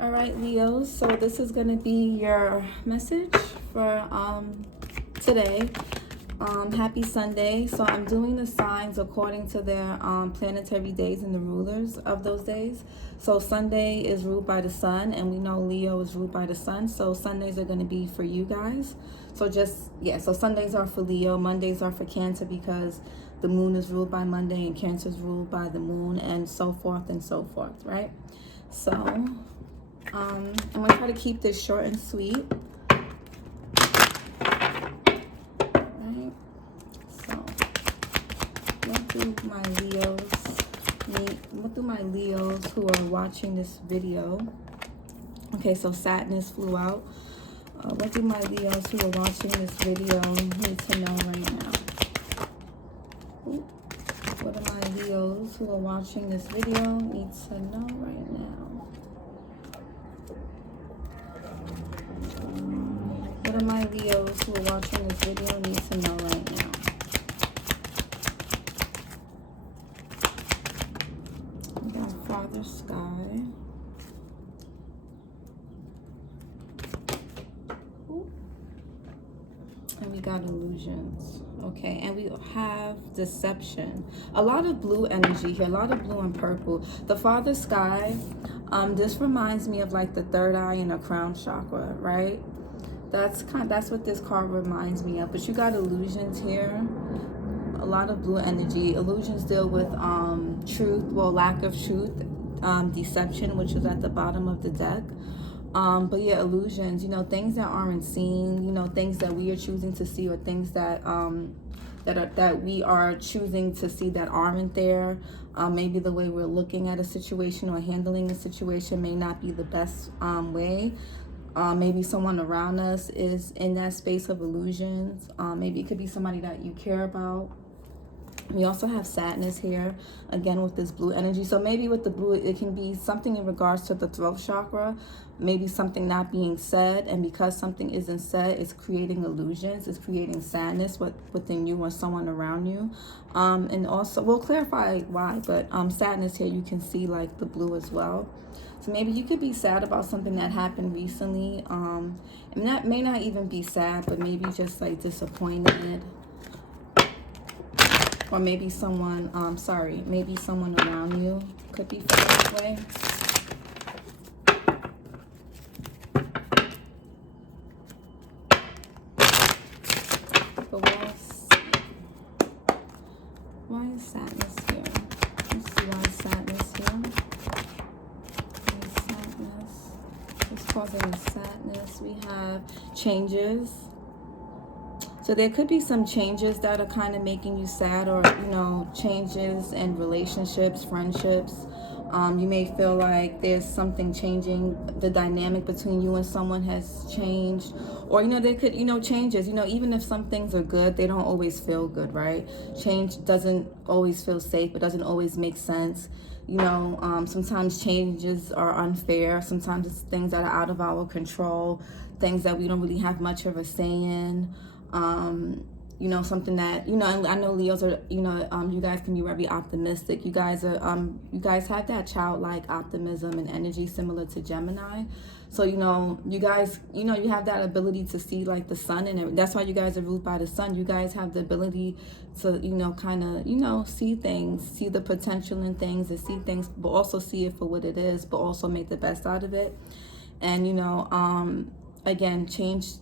All right, Leos, so this is going to be your message for today. Happy Sunday. So I'm doing the signs according to their planetary days and the rulers of those days. So Sunday is ruled by the sun, and we know Leo is ruled by the sun. So Sundays are going to be for you guys. So so Sundays are for Leo, Mondays are for Cancer because the moon is ruled by Monday and Cancer is ruled by the moon, and so forth and so forth, right? So I'm going to try to keep this short and sweet. Right? So, what do my Leos who are watching this video? Okay, so sadness flew out. What do my Leos who are watching this video need to know right now? What do my Leos who are watching this video need to know right now? What do my Leos who are watching this video need to know right now? We got Father Sky. And we got illusions. Okay, and we have deception. A lot of blue energy here, a lot of blue and purple. The Father Sky, this reminds me of like the third eye and a crown chakra, right? That's what this card reminds me of. But you got illusions here. A lot of blue energy. Illusions deal with truth, well, lack of truth, deception, which is at the bottom of the deck. But yeah, illusions, things that aren't seen, things that we are choosing to see, or things that that we are choosing to see that aren't there. Maybe the way we're looking at a situation or handling a situation may not be the best way. Maybe someone around us is in that space of illusions. Maybe it could be somebody that you care about. We also have sadness here, again, with this blue energy. So maybe with the blue, it can be something in regards to the throat chakra, maybe something not being said. And because something isn't said, it's creating illusions. It's creating sadness within you or someone around you. And also, we'll clarify why, but sadness here, you can see like the blue as well. So maybe you could be sad about something that happened recently. And that may not even be sad, but maybe just like disappointed. Or maybe someone, maybe someone around you could be feeling that way. But why is sadness here? Let's see why is sadness here. Why is sadness? What's causing the sadness? We have changes. So there could be some changes that are kind of making you sad, or, changes in relationships, friendships. You may feel like there's something changing. The dynamic between you and someone has changed. Or, there could, changes. Even if some things are good, they don't always feel good, right? Change doesn't always feel safe. It doesn't always make sense. Sometimes changes are unfair. Sometimes it's things that are out of our control, things that we don't really have much of a say in. Something that, I know Leos are, you guys can be very optimistic. You guys have that childlike optimism and energy similar to Gemini. So, you guys, you have that ability to see like the sun, and that's why you guys are ruled by the sun. You guys have the ability to, see things, see the potential in things, and see things, but also see it for what it is, but also make the best out of it. And, again, change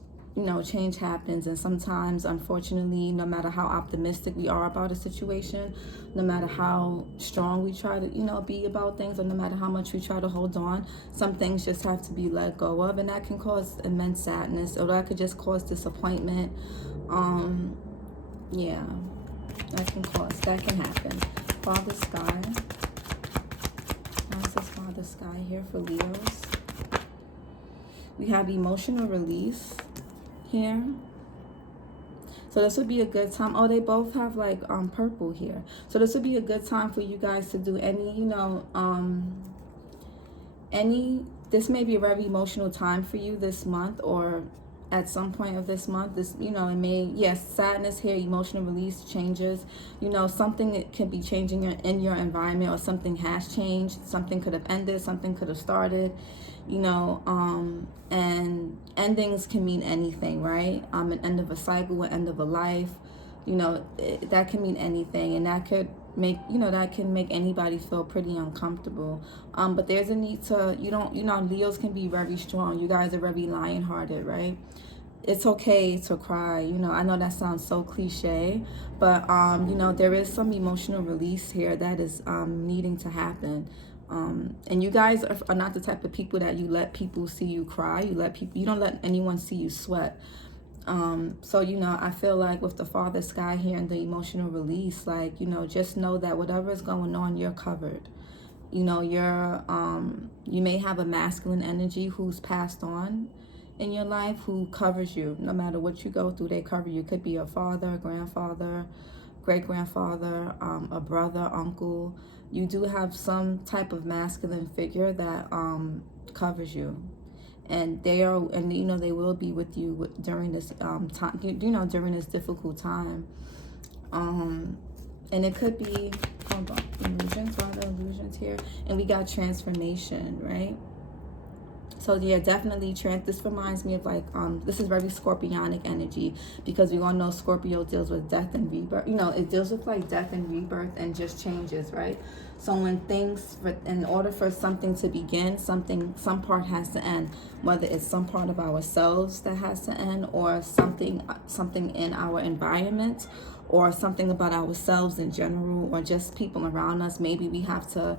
happens, and sometimes, unfortunately, no matter how optimistic we are about a situation, no matter how strong we try to, be about things, or no matter how much we try to hold on, some things just have to be let go of, and that can cause immense sadness, or that could just cause disappointment. Yeah, that can happen. Father Sky. Why is this Father Sky here for Leos? We have emotional release here. So this would be a good time. Oh, they both have like purple here. So this would be a good time for you guys to do any, this may be a very emotional time for you this month, or at some point of this month. This, you know, it may, yes, sadness here, emotional release, changes. You know, something that could be changing in your environment, or something has changed. Something could have ended, something could have started, you know, and endings can mean anything, right? An end of a cycle, an end of a life, you know, that can mean anything, and that could make, you know, that can make anybody feel pretty uncomfortable. But there's a need to, you know, Leos can be very strong. You guys are very lion-hearted, right? It's okay to cry. You know, I know that sounds so cliche, but you know, there is some emotional release here that is needing to happen. And you guys are not the type of people that you let people see you cry. You don't let anyone see you sweat. So, you know, I feel like with the Father Sky here and the emotional release, like, you know, just know that whatever is going on, you're covered. You know, you may have a masculine energy who's passed on in your life, who covers you. No matter what you go through, they cover you. Could be a father, a grandfather, great-grandfather, a brother, uncle. You do have some type of masculine figure that covers you. And they are, and you know, they will be with you during this time, you know, during this difficult time. And it could be, hold on, illusions. Why are the illusions here? And we got transformation, right? So yeah, definitely this reminds me of like, this is very scorpionic energy, because we all know Scorpio deals with death and rebirth. You know, it deals with like death and rebirth and just changes, right? So when things, in order for something to begin, some part has to end, whether it's some part of ourselves that has to end, or something in our environment, or something about ourselves in general, or just people around us. Maybe we have to,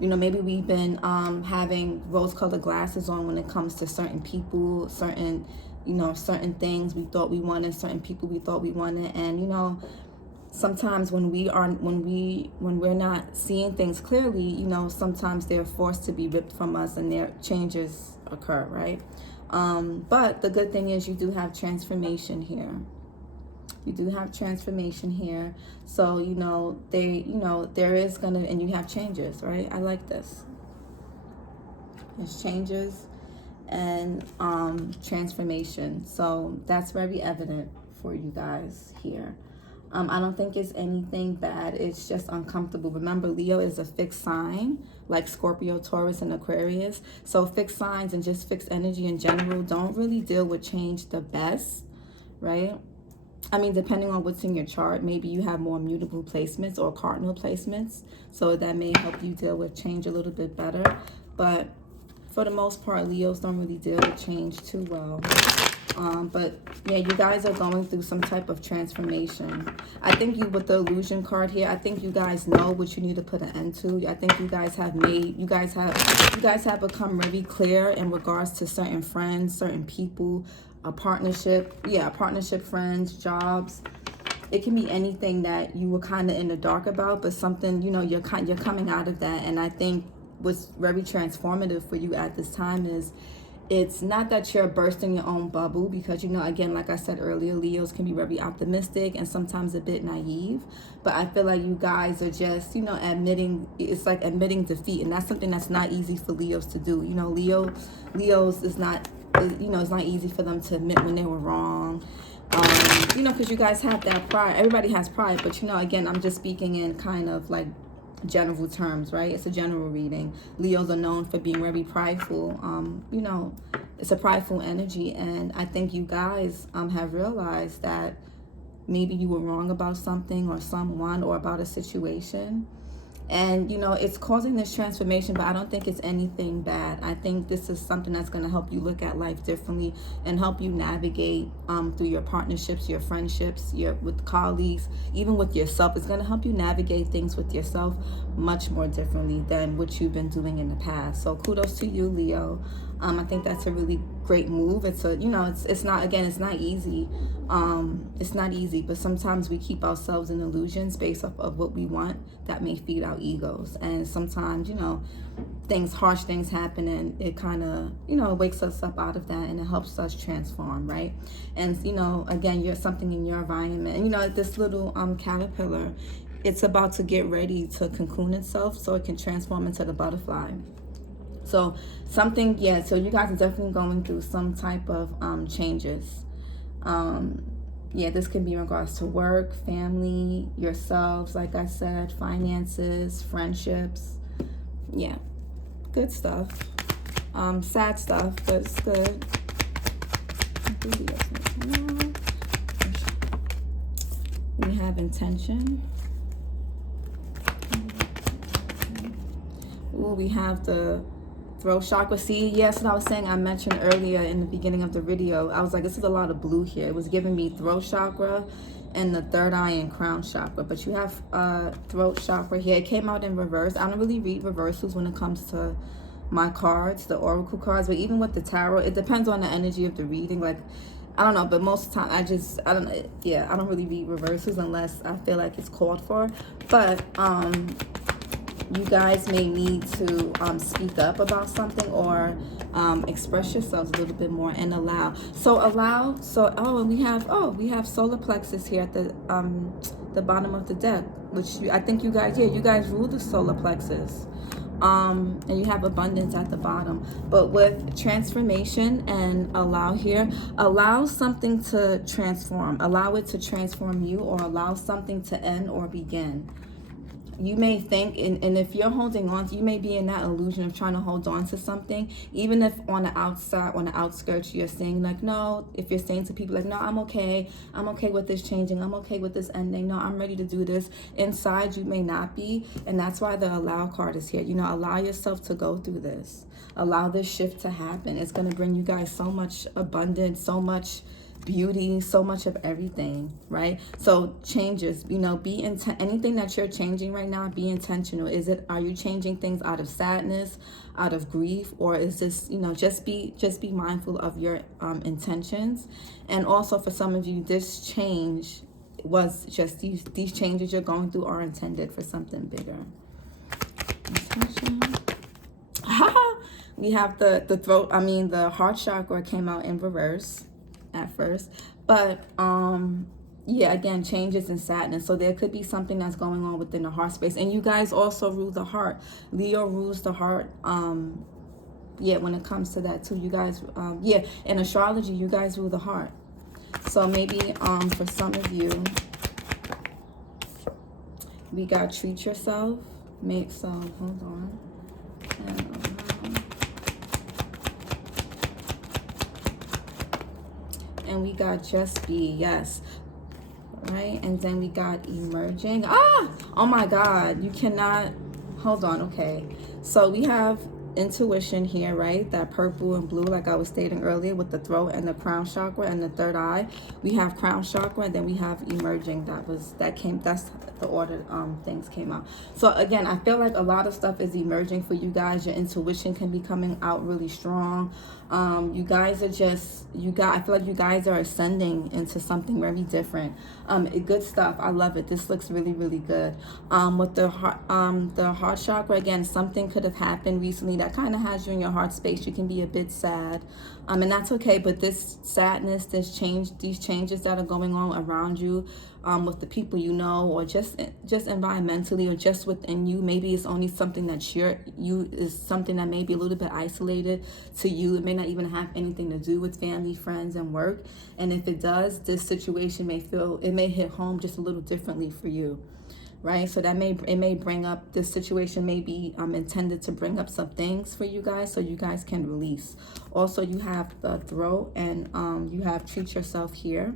you know, maybe we've been having rose-colored glasses on when it comes to certain people, certain, you know, certain things we thought we wanted, certain people we thought we wanted. And, you know, sometimes when we're not seeing things clearly, you know, sometimes they're forced to be ripped from us, and their changes occur, right? But the good thing is you do have transformation here. You do have transformation here. So, you know, there is gonna, and you have changes, right? I like this. There's changes and transformation. So that's very evident for you guys here. I don't think it's anything bad. It's just uncomfortable. Remember, Leo is a fixed sign, like Scorpio, Taurus, and Aquarius. So fixed signs and just fixed energy in general don't really deal with change the best, right? I mean, depending on what's in your chart, maybe you have more mutable placements or cardinal placements, so that may help you deal with change a little bit better. But for the most part, Leos don't really deal with change too well. But yeah, you guys are going through some type of transformation. I think with the illusion card here, I think you guys know what you need to put an end to. I think you guys have become really clear in regards to certain friends, certain people, a partnership, friends, jobs. It can be anything that you were kind of in the dark about, but something, you know, you're coming out of that. And I think what's very transformative for you at this time is, it's not that you're bursting your own bubble, because, you know, again, like I said earlier, Leos can be very optimistic and sometimes a bit naive. But I feel like you guys are just, you know, admitting defeat. And that's something that's not easy for Leos to do. You know, Leos is not, you know, it's not easy for them to admit when they were wrong. You know, because you guys have that pride. Everybody has pride. But, you know, again, I'm just speaking in kind of like general terms, right? It's a general reading. Leos are known for being very prideful. You know, it's a prideful energy, and I think you guys have realized that maybe you were wrong about something or someone, or about a situation. And, you know, it's causing this transformation, but I don't think it's anything bad. I think this is something that's going to help you look at life differently and help you navigate through your partnerships, your friendships, with colleagues, even with yourself. It's going to help you navigate things with yourself much more differently than what you've been doing in the past. So kudos to you, Leo. I think that's a really great move. It's a, you know, it's not easy. It's not easy, but sometimes we keep ourselves in illusions based off of what we want that may feed our egos. And sometimes, you know, harsh things happen, and it kind of, you know, wakes us up out of that, and it helps us transform, right? And, you know, again, you're something in your environment, and, you know, this little caterpillar, it's about to get ready to cocoon itself so it can transform into the butterfly. So So something, yeah, so you guys are definitely going through some type of changes. Yeah, this can be in regards to work, family, yourselves, like I said, finances, friendships. Yeah, good stuff. Sad stuff, but it's good. We have intention. Ooh, we have the throat chakra. See, yes, what I was saying, I mentioned earlier in the beginning of the video, I was like, this is a lot of blue here. It was giving me throat chakra and the third eye and crown chakra. But you have throat chakra here. It came out in reverse. I don't really read reversals when it comes to my cards, the oracle cards, but even with the tarot, it depends on the energy of the reading. Like, I don't know, but most of the time I don't know. Yeah, I don't really read reversals unless I feel like it's called for. But you guys may need to speak up about something, or express yourselves a little bit more and allow. And we have solar plexus here at the bottom of the deck, which I think you guys rule the solar plexus. And you have abundance at the bottom. But with transformation and allow here, allow something to transform. Allow it to transform you, or allow something to end or begin. You may think, and if you're holding on, you may be in that illusion of trying to hold on to something, even if on the outside, on the outskirts, you're saying like, no, if you're saying to people like, no, I'm okay with this changing, I'm okay with this ending, no, I'm ready to do this. Inside, you may not be, and that's why the allow card is here. You know, allow yourself to go through this. Allow this shift to happen. It's going to bring you guys so much abundance, so much beauty, so much of everything, right? So changes, you know, anything that you're changing right now, be intentional. Are you changing things out of sadness, out of grief, or is this, you know, just be mindful of your intentions. And also for some of you, this change was just these changes you're going through are intended for something bigger. We have the heart chakra came out in reverse at first, but yeah, again, changes and sadness. So there could be something that's going on within the heart space. And you guys also rule the heart. Leo rules the heart. Yeah, when it comes to that too, you guys, yeah, in astrology, you guys rule the heart. So maybe for some of you, we got treat yourself. Hold on. And we got just be, yes, right? And then we got emerging. Oh my God, you cannot, hold on, okay. So we have intuition here, right? That purple and blue, like I was stating earlier, with the throat and the crown chakra and the third eye. We have crown chakra, and then we have emerging. That's the order things came out. So again, I feel like a lot of stuff is emerging for you guys. Your intuition can be coming out really strong. You guys are I feel like you guys are ascending into something very different. Good stuff. I love it. This looks really, really good. With the heart chakra, again, something could have happened recently that kind of has you in your heart space. You can be a bit sad, and that's okay. But this sadness, these changes that are going on around you, with the people you know, or just environmentally, or just within you. Maybe it's only something that is something that may be a little bit isolated to you. It may not even have anything to do with family, friends, and work. And if it does, this situation may hit home just a little differently for you, right? So it may bring up, this situation may be intended to bring up some things for you guys, so you guys can release. Also, you have the throat, and you have treat yourself here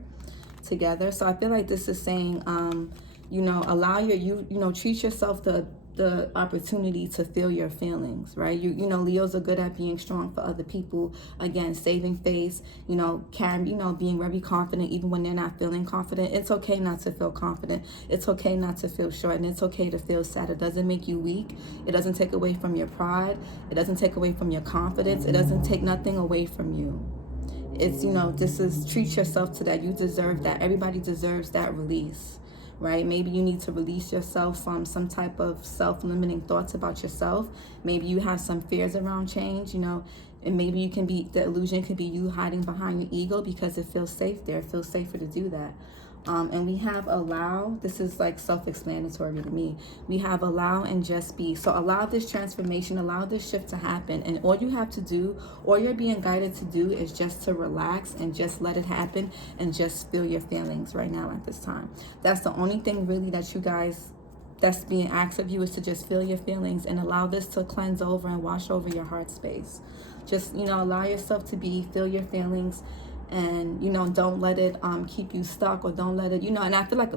together. So I feel like this is saying, you know, allow treat yourself the opportunity to feel your feelings, right? You know, Leos are good at being strong for other people. Again, saving face, you know, being very confident even when they're not feeling confident. It's okay not to feel confident. It's okay not to feel sure, and it's okay to feel sad. It doesn't make you weak. It doesn't take away from your pride. It doesn't take away from your confidence. It doesn't take nothing away from you. It's, you know, treat yourself to that. You deserve that. Everybody deserves that release, right? Maybe you need to release yourself from some type of self-limiting thoughts about yourself. Maybe you have some fears around change, you know, and maybe the illusion could be you hiding behind your ego because it feels safe there. It feels safer to do that. And we have allow. This is like self-explanatory to me. We have allow and just be. So allow this transformation, allow this shift to happen. And all you have to do, all you're being guided to do, is just to relax and just let it happen and just feel your feelings right now at this time. That's the only thing really that you guys, that's being asked of you, is to just feel your feelings and allow this to cleanse over and wash over your heart space. Just, allow yourself to feel your feelings, and don't let it keep you stuck, or don't let it, and I feel like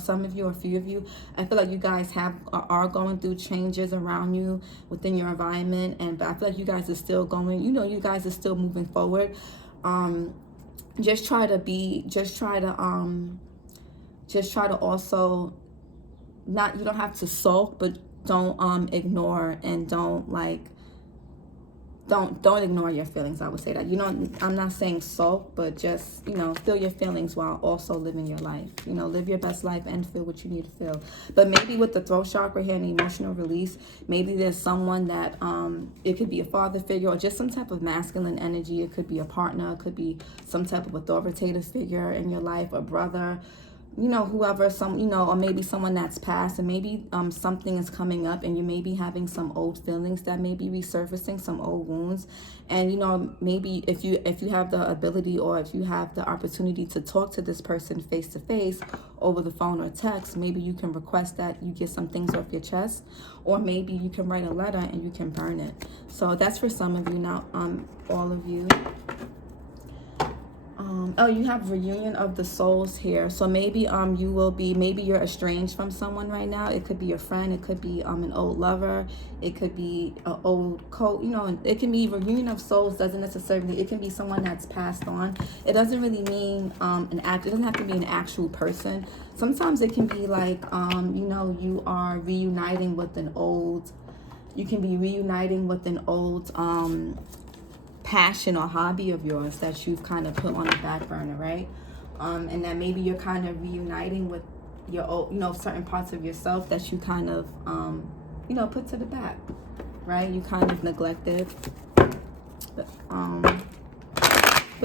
some of you, or a few of you, I feel like you guys are going through changes around you within your environment, but I feel like you guys are still going, you guys are still moving forward. Just try to also, not, you don't have to sulk, but don't ignore, and don't ignore your feelings. I would say that. I'm not saying sulk, but just, feel your feelings while also living your life. Live your best life and feel what you need to feel. But maybe with the throat chakra here and the emotional release, maybe there's someone that, it could be a father figure, or just some type of masculine energy. It could be a partner. It could be some type of authoritative figure in your life, a brother, whoever, or maybe someone that's passed, and maybe something is coming up, and you may be having some old feelings that may be resurfacing, some old wounds. And maybe if you have the ability, or if you have the opportunity to talk to this person face to face, over the phone or text, maybe you can request that you get some things off your chest, or maybe you can write a letter and you can burn it. So that's for some of you, not all of you. You have reunion of the souls here. So maybe maybe you're estranged from someone right now. It could be a friend, it could be an old lover, it could be an old it can be reunion of souls. Doesn't necessarily, it can be someone that's passed on. It doesn't really mean it doesn't have to be an actual person. Sometimes it can be like you are reuniting with an old, you can be reuniting with an old passion or hobby of yours that you've kind of put on the back burner, right? And that maybe you're kind of reuniting with your old, certain parts of yourself that you kind of, put to the back, right? You kind of neglected. But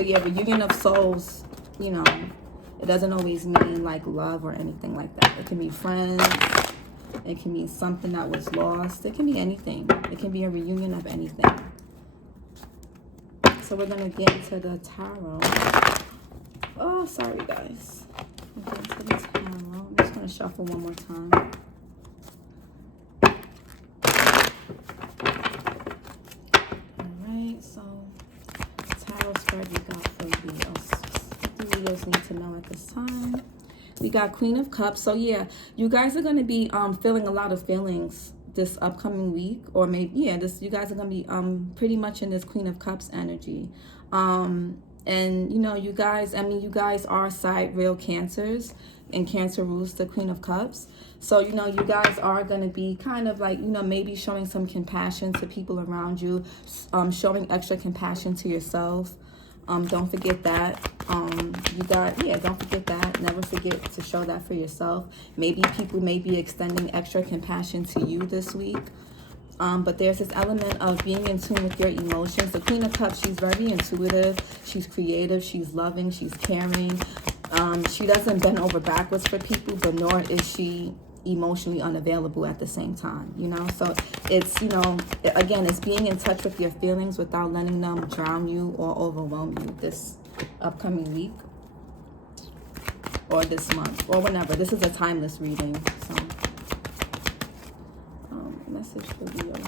yeah, reunion of souls, it doesn't always mean like love or anything like that. It can be friends. It can be something that was lost. It can be anything. It can be a reunion of anything. So we're going to get into the tarot. Oh, sorry, guys. We'll get into the tarot. I'm just going to shuffle one more time. All right, so tarot spread we got for Leos. What do Leos need to know at this time? We got Queen of Cups. So, yeah, you guys are going to be feeling a lot of feelings this upcoming week, or maybe, you guys are gonna be pretty much in this Queen of Cups energy. And you guys are sidereal Cancers, and Cancer rules the Queen of Cups. So you guys are gonna be kind of like, maybe showing some compassion to people around you, showing extra compassion to yourself. Don't forget that. Don't forget that. Never forget to show that for yourself. Maybe people may be extending extra compassion to you this week. But there's this element of being in tune with your emotions. The Queen of Cups, she's very intuitive. She's creative. She's loving. She's caring. She doesn't bend over backwards for people, but nor is she emotionally unavailable at the same time, so it's again, it's being in touch with your feelings without letting them drown you or overwhelm you this upcoming week, or this month, or whenever. This is a timeless reading. So message for Leos.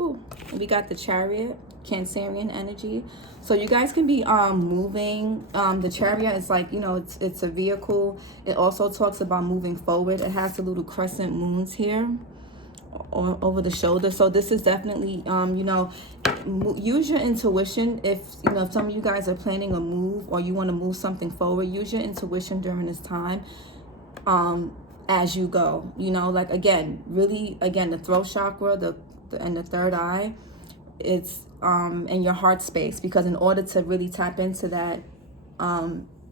Ooh, we got the Chariot, Cancerian energy. So you guys can be moving. The Chariot is like, it's a vehicle. It also talks about moving forward. It has the little crescent moons here over the shoulder. So this is definitely, use your intuition. If some of you guys are planning a move, or you want to move something forward, use your intuition during this time. As you go, like, again, the throat chakra, and the third eye, it's in your heart space, because in order to really tap into that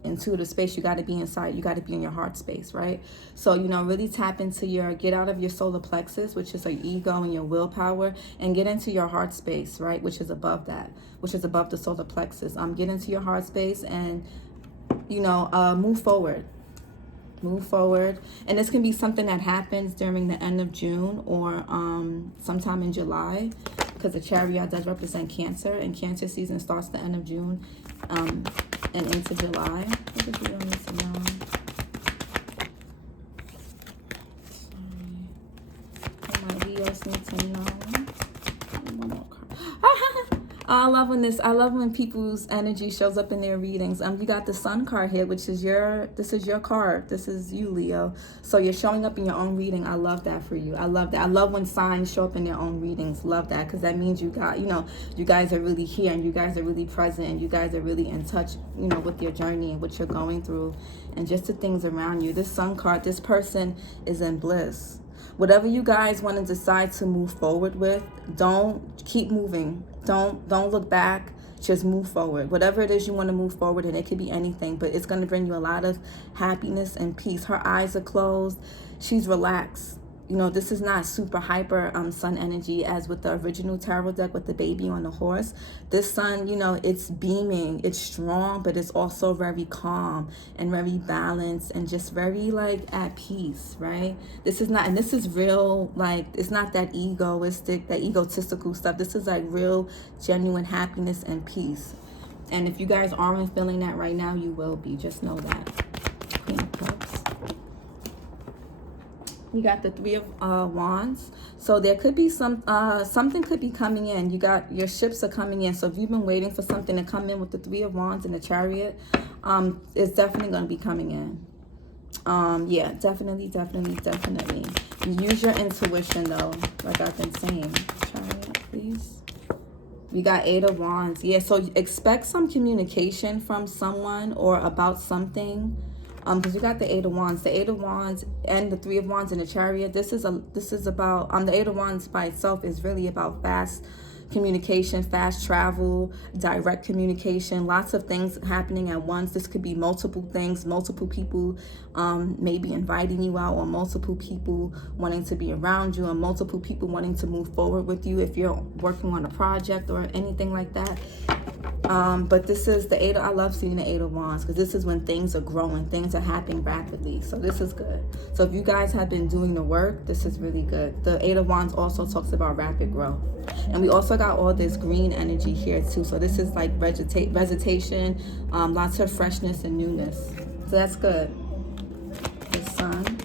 intuitive space, you got to be inside. You got to be in your heart space, right? So, you know, really tap into get out of your solar plexus, which is your ego and your willpower, and get into your heart space, right? Which is above that, which is above the solar plexus. Get into your heart space and, you know, move forward. Move forward. And this can be something that happens during the end of June or sometime in July, because the chariot does represent Cancer, and Cancer season starts the end of June and into July. What did you want me to know? Sorry. My Leos need to know. One more card. I love when people's energy shows up in their readings. You got the Sun card here, which is this is your card. This is you, Leo. So you're showing up in your own reading. I love that for you. I love that. I love when signs show up in their own readings. Love that, because that means you guys are really here, and you guys are really present, and you guys are really in touch, you know, with your journey and what you're going through and just the things around you. This Sun card, this person is in bliss. Whatever you guys want to decide to move forward with, don't keep moving. Don't look back. Just move forward. Whatever it is you want to move forward, and it could be anything, but it's going to bring you a lot of happiness and peace. Her eyes are closed. She's relaxed. You know, this is not super hyper sun energy as with the original tarot deck with the baby on the horse. This sun, you know, it's beaming, it's strong, but it's also very calm and very balanced and just very like at peace, right? This is not, and this is real, like, it's not that egotistical stuff. This is like real, genuine happiness and peace. And if you guys aren't feeling that right now, you will be. Just know that. Queen of Cups. You got the Three of Wands. So there could be something could be coming in. You got your ships are coming in. So if you've been waiting for something to come in with the Three of Wands and the Chariot, it's definitely going to be coming in. Yeah, definitely. Use your intuition though, like I've been saying. Chariot, please. We got Eight of Wands. Yeah, so expect some communication from someone or about something. Because you got the Eight of Wands. The Eight of Wands and the Three of Wands and the Chariot. This is about the Eight of Wands by itself is really about fast communication, fast travel, direct communication, lots of things happening at once. This could be multiple things, multiple people maybe inviting you out, or multiple people wanting to be around you, or multiple people wanting to move forward with you if you're working on a project or anything like that. But this is the Eight of, I love seeing the Eight of Wands, because this is when things are growing, things are happening rapidly. So this is good. So if you guys have been doing the work, this is really good. The Eight of Wands also talks about rapid growth. And we also got all this green energy here too. So this is like vegetation, lots of freshness and newness. So that's good. The Sun.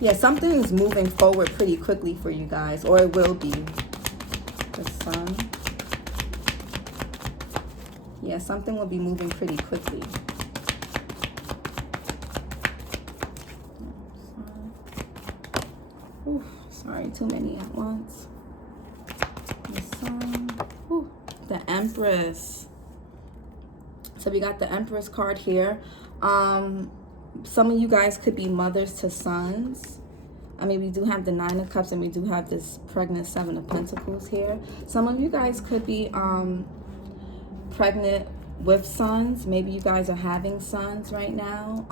Yeah, something is moving forward pretty quickly for you guys, or it will be. The Sun. Yeah, something will be moving pretty quickly. Ooh, sorry, too many at once. The Sun. Ooh, the Empress. So we got the Empress card here. Some of you guys could be mothers to sons. I mean, we do have the Nine of Cups, and we do have this pregnant Seven of Pentacles here. Some of you guys could be pregnant with sons. Maybe you guys are having sons right now,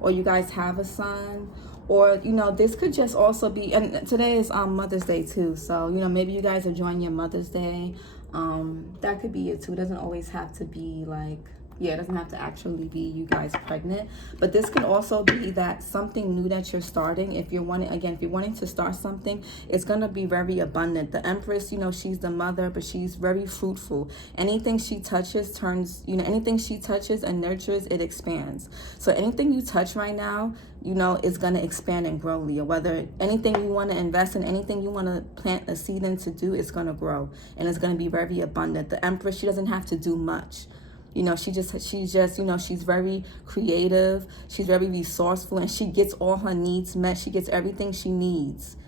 or you guys have a son, or you know, this could just also be, and today is Mother's Day too, so you know, maybe you guys are enjoying your Mother's Day. That could be it too. It doesn't always have to be like, yeah, it doesn't have to actually be you guys pregnant, but this could also be that something new that you're starting. If you're wanting to start something, it's going to be very abundant. The Empress, you know, she's the mother, but she's very fruitful. Anything she touches anything she touches and nurtures, it expands. So anything you touch right now, you know, is going to expand and grow, Leo. Whether anything you want to invest in, anything you want to plant a seed in to do, it's going to grow, and it's going to be very abundant. The Empress, she doesn't have to do much. You know, she's just, you know, she's very creative. She's very resourceful, and she gets all her needs met. She gets everything she needs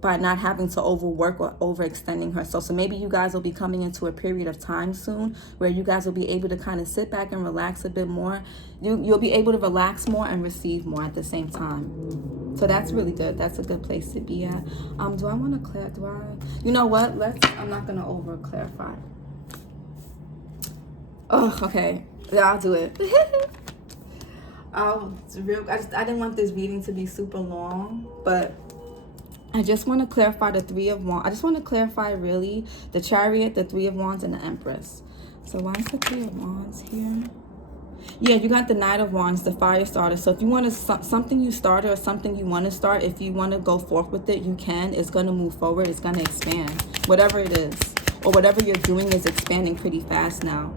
by not having to overwork or overextending herself. So maybe you guys will be coming into a period of time soon where you guys will be able to kind of sit back and relax a bit more. You'll be able to relax more and receive more at the same time. So that's really good. That's a good place to be at. Do I want to you know what? I'm not going to over clarify. Oh, okay. Yeah, I'll do it. I didn't want this reading to be super long, but I just want to clarify the Three of Wands. I just want to clarify really the Chariot, the Three of Wands, and the Empress. So why is the Three of Wands here? Yeah, you got the Knight of Wands, the fire starter. So if you want to, something you started or something you want to start, if you want to go forth with it, you can. It's going to move forward. It's going to expand. Whatever it is, or whatever you're doing is expanding pretty fast now.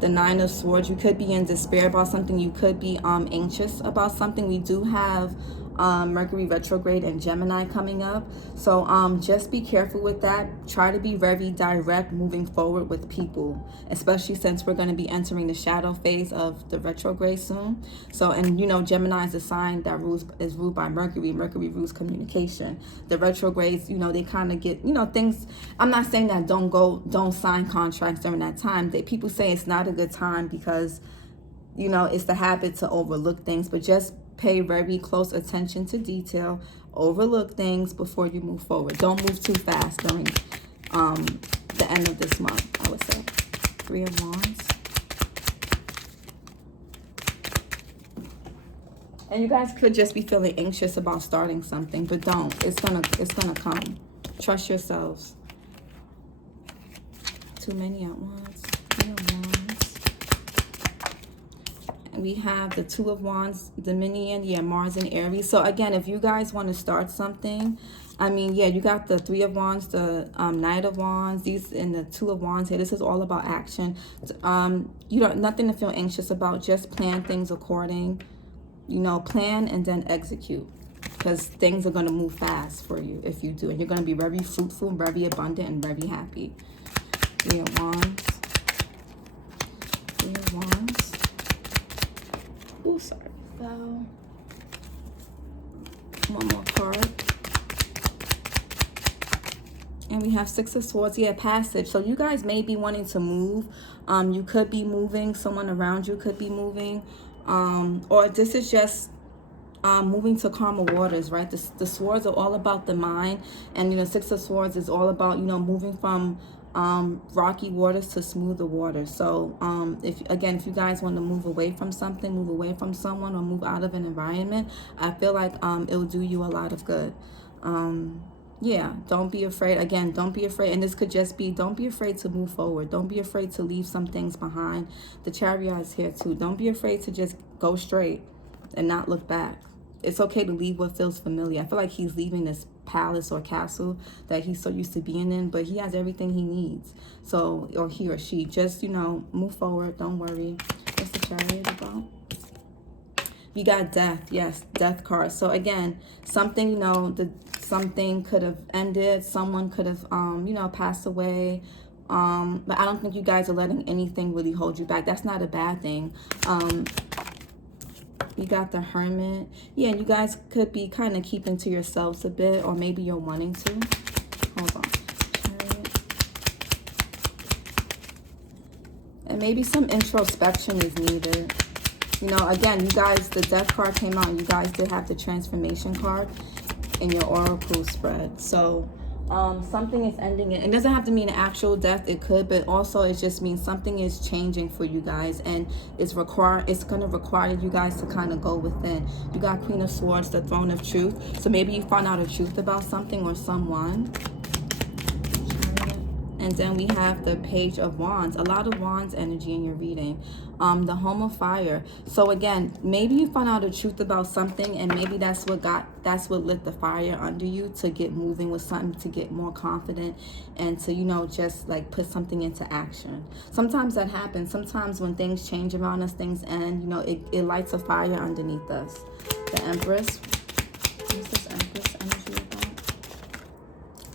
The Nine of Swords, you could be in despair about something. You could be anxious about something. We do have Mercury retrograde and Gemini coming up, so just be careful with that. Try to be very direct moving forward with people, especially since we're going to be entering the shadow phase of the retrograde soon. So, and you know, Gemini is a sign that is ruled by Mercury. Mercury rules communication. The retrogrades, you know, they kind of get, you know, things. I'm not saying that don't sign contracts during that time. People say it's not a good time because, you know, it's the habit to overlook things, but just pay very close attention to detail. Overlook things before you move forward. Don't move too fast during the end of this month, I would say. Three of Wands. And you guys could just be feeling anxious about starting something, but don't. It's gonna come. Trust yourselves. Too many at once. Three of Wands. We have the Two of Wands, Dominion, yeah, Mars and Aries. So again, if you guys want to start something, I mean, yeah, you got the Three of Wands, the Knight of Wands, these, and the Two of Wands here. This is all about action. You don't, nothing to feel anxious about. Just plan things according, you know, plan and then execute, because things are going to move fast for you if you do. And you're going to be very fruitful, very abundant, and very happy. Three of Wands. Three of Wands. Oh, sorry. Fell. One more card. And we have Six of Swords. Yeah, passage. So you guys may be wanting to move. You could be moving. Someone around you could be moving. Or this is just moving to calmer waters, right? The swords are all about the mind. And, you know, Six of Swords is all about, you know, moving from rocky waters to smoother waters. So if you guys want to move away from something, move away from someone, or move out of an environment, I feel like it'll do you a lot of good. Yeah, don't be afraid. Again, don't be afraid. And this could just be, don't be afraid to move forward. Don't be afraid to leave some things behind. The Chariot is here too. Don't be afraid to just go straight and not look back. It's okay to leave what feels familiar. I feel like he's leaving this palace or castle that he's so used to being in, but he has everything he needs. So, or he or she, just, you know, move forward. Don't worry. What's the Chariot about? You got Death. Yes, Death card. So again, something, you know, something could have ended. Someone could have, you know, passed away. But I don't think you guys are letting anything really hold you back. That's not a bad thing. You got the Hermit. Yeah, you guys could be kind of keeping to yourselves a bit, or maybe you're wanting to. Hold on. And maybe some introspection is needed. You know, again, you guys, the Death card came out, and you guys did have the Transformation card in your Oracle spread. So something is ending. It doesn't have to mean actual death. It could, but also it just means something is changing for you guys, and it's going to require you guys to kind of go within. You got Queen of Swords, the Throne of Truth. So maybe you find out a truth about something or someone. And then we have the Page of Wands. A lot of Wands energy in your reading. The Home of Fire. So again, maybe you found out the truth about something, and maybe that's what lit the fire under you to get moving with something, to get more confident, and to, you know, just like put something into action. Sometimes that happens. Sometimes when things change around us, things end, you know, it lights a fire underneath us. The Empress. What's this Empress energy about?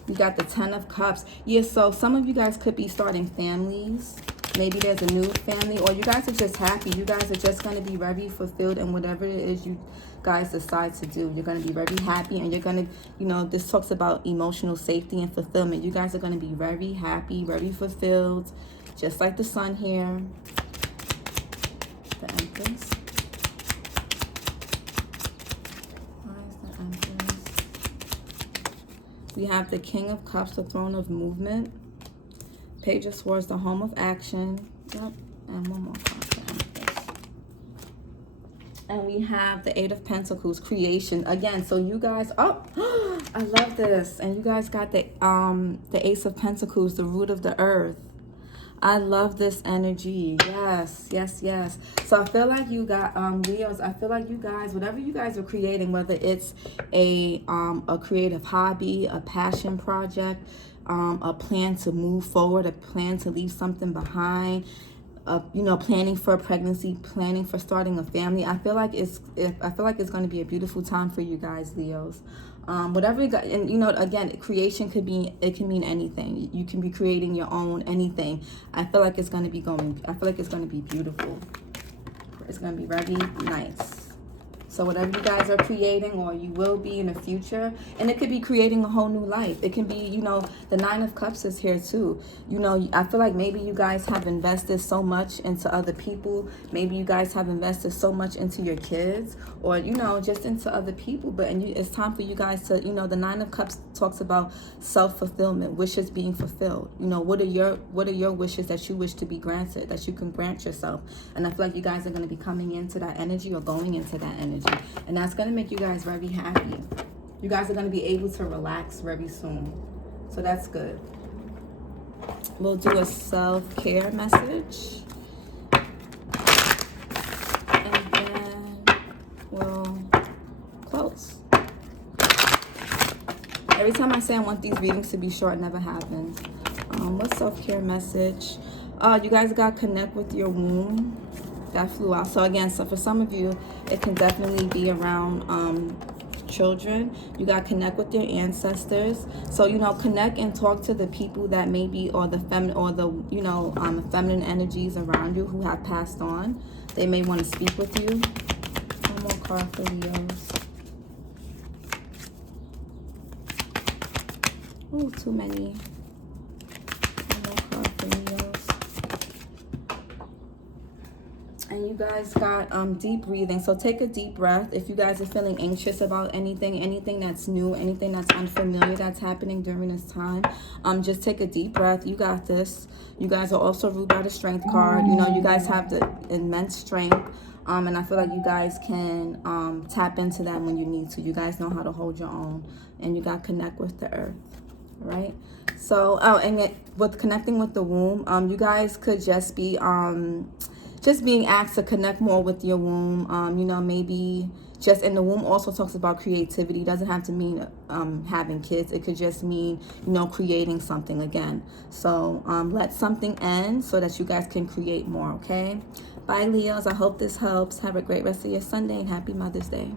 You got the Ten of Cups. Yeah, so some of you guys could be starting families. Maybe there's a new family, or you guys are just happy. You guys are just going to be very fulfilled in whatever it is you guys decide to do. You're going to be very happy, and you're going to, you know, this talks about emotional safety and fulfillment. You guys are going to be very happy, very fulfilled, just like the sun here. The Empress. We have the King of Cups, the Throne of Movement. Page of Swords, the Home of Action. Yep. And one more card for Amethyst. And we have the Eight of Pentacles, creation again. So you guys, oh, I love this. And you guys got the Ace of Pentacles, the root of the earth. I love this energy. Yes, yes, yes. So I feel like you got Leos, I feel like you guys, whatever you guys are creating, whether it's a creative hobby, a passion project, a plan to move forward, a plan to leave something behind, you know, planning for a pregnancy, planning for starting a family. I feel like it's going to be a beautiful time for you guys, Leos. Whatever you got, and you know, again, creation could be, it can mean anything. You can be creating your own anything. I feel like it's going to be beautiful. It's going to be very nice. So whatever you guys are creating, or you will be in the future, and it could be creating a whole new life. It can be, you know, the Nine of Cups is here too. You know, I feel like maybe you guys have invested so much into other people. Maybe you guys have invested so much into your kids, or, you know, just into other people. But it's time for you guys to, you know, the Nine of Cups talks about self-fulfillment, wishes being fulfilled. You know, what are your wishes that you wish to be granted, that you can grant yourself? And I feel like you guys are going to be coming into that energy, or going into that energy. And that's going to make you guys very happy. You guys are going to be able to relax very soon. So that's good. We'll do a self-care message. And then we'll close. Every time I say I want these readings to be short, it never happens. What self-care message? You guys got to connect with your womb. That flew out. So again, so for some of you, it can definitely be around children. You got to connect with your ancestors. So, you know, connect and talk to the people that maybe, or the feminine, or the, you know, feminine energies around you who have passed on. They may want to speak with you. One more card for Leos. Oh, too many. One more card for Leos. And you guys got deep breathing. So take a deep breath. If you guys are feeling anxious about anything that's new, anything that's unfamiliar that's happening during this time, just take a deep breath. You got this. You guys are also ruled by the Strength card. You know, you guys have the immense strength. And I feel like you guys can tap into that when you need to. You guys know how to hold your own. And you got to connect with the earth. Right? So, with connecting with the womb, you guys could just be just being asked to connect more with your womb. You know, maybe just, and the womb also talks about creativity. It doesn't have to mean having kids. It could just mean, you know, creating something again. So let something end so that you guys can create more, okay? Bye, Leos. I hope this helps. Have a great rest of your Sunday, and happy Mother's Day.